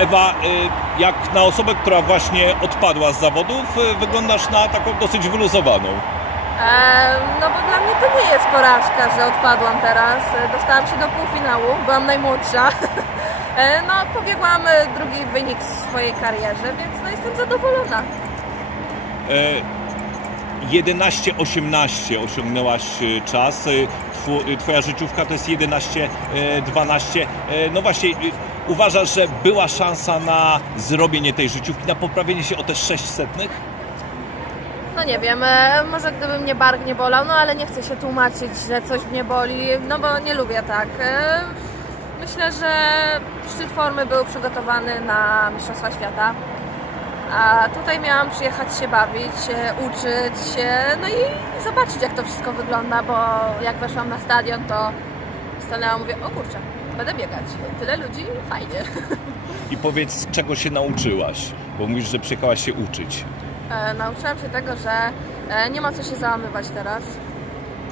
Ewa, y, jak na osobę, która właśnie odpadła z zawodów, wyglądasz na taką dosyć wyluzowaną. E, no bo dla mnie to nie jest porażka, że odpadłam teraz. E, Dostałam się do półfinału, byłam najmłodsza. E, no pobiegłam drugi wynik w swojej karierze, więc no jestem zadowolona. E, 11-18 osiągnęłaś czas. Twoja życiówka to jest 11-12. No właśnie, uważasz, że była szansa na zrobienie tej życiówki, na poprawienie się o te 6 setnych? No nie wiem, e, może gdyby mnie bark nie bolał, no ale nie chcę się tłumaczyć, że coś mnie boli, no bo nie lubię tak. E, Myślę, że szczyt formy był przygotowany na Mistrzostwa Świata. A tutaj miałam przyjechać się bawić, e, uczyć się, no i zobaczyć jak to wszystko wygląda, bo jak weszłam na stadion, to stanęłam, mówię, o kurczę, będę biegać. Tyle ludzi, fajnie. I powiedz, czego się nauczyłaś, bo mówisz, że przyjechałaś się uczyć. E, nauczyłam się tego, że e, nie ma co się załamywać teraz,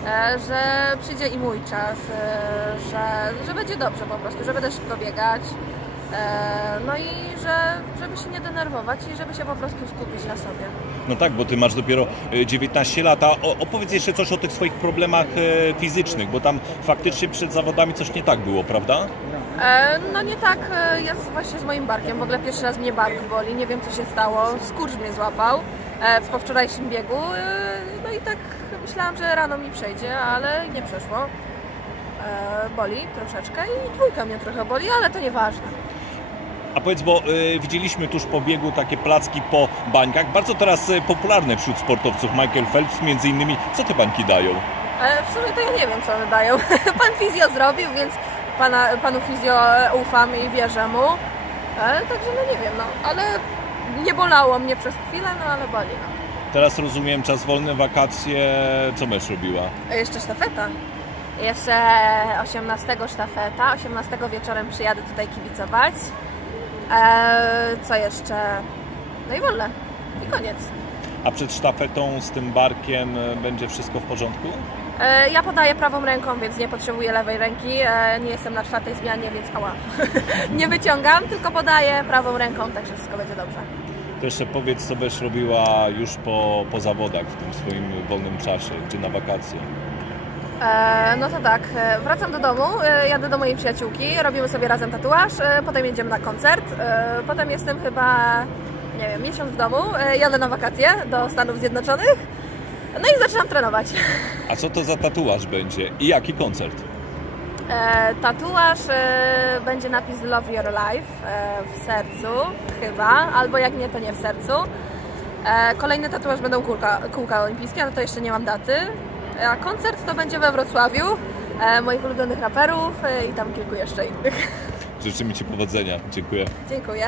e, że przyjdzie i mój czas, e, że, że będzie dobrze po prostu, że będę szybko biegać. E, no i że, żeby się nie denerwować i żeby się po prostu skupić na sobie. No tak, bo ty masz dopiero y, 19 lat, a opowiedz jeszcze coś o tych swoich problemach e, fizycznych, bo tam faktycznie przed zawodami coś nie tak było, prawda? E, no nie tak e, jest właśnie z moim barkiem. W ogóle pierwszy raz mnie bark boli, nie wiem co się stało. Skurcz mnie złapał e, w po wczorajszym biegu. E, no i tak myślałam, że rano mi przejdzie, ale nie przeszło. E, boli troszeczkę i dwójka mnie trochę boli, ale to nieważne. A powiedz, bo y, widzieliśmy tuż po biegu takie placki po bańkach, bardzo teraz y, popularne wśród sportowców, Michael Phelps między innymi. Co te bańki dają? E, w sumie to ja nie wiem co one dają. Pan fizjo zrobił, więc pana, panu fizjo e, ufam i wierzę mu. E, także no nie wiem, no ale nie bolało mnie przez chwilę, no ale boli. No. Teraz rozumiem, czas wolny, wakacje, co będziesz robiła? A Jeszcze sztafeta. Jeszcze 18 sztafeta. 18 wieczorem przyjadę tutaj kibicować. Eee, co jeszcze? No i wolne. I koniec. A przed sztafetą z tym barkiem y, będzie wszystko w porządku? Eee, ja podaję prawą ręką, więc nie potrzebuję lewej ręki. Eee, nie jestem na czwartej zmianie, więc ała. nie wyciągam, tylko podaję prawą ręką, także wszystko będzie dobrze. To jeszcze powiedz, co będziesz robiła już po, po zawodach w tym swoim wolnym czasie, czy na wakacje. Eee, no to tak, e, wracam do domu, e, jadę do mojej przyjaciółki, robimy sobie razem tatuaż, e, potem jedziemy na koncert, e, potem jestem chyba, nie wiem, miesiąc w domu, e, jadę na wakacje do Stanów Zjednoczonych, no i zaczynam trenować. A co to za tatuaż będzie i jaki koncert? E, tatuaż e, będzie napis Love Your Life e, w sercu, chyba, albo jak nie, to nie w sercu. E, kolejny tatuaż będą kółka, kółka olimpijskie, no to jeszcze nie mam daty. A koncert to będzie we Wrocławiu, e, moich ulubionych raperów e, i tam kilku jeszcze innych. Życzymy Ci powodzenia. Dziękuję. Dziękuję.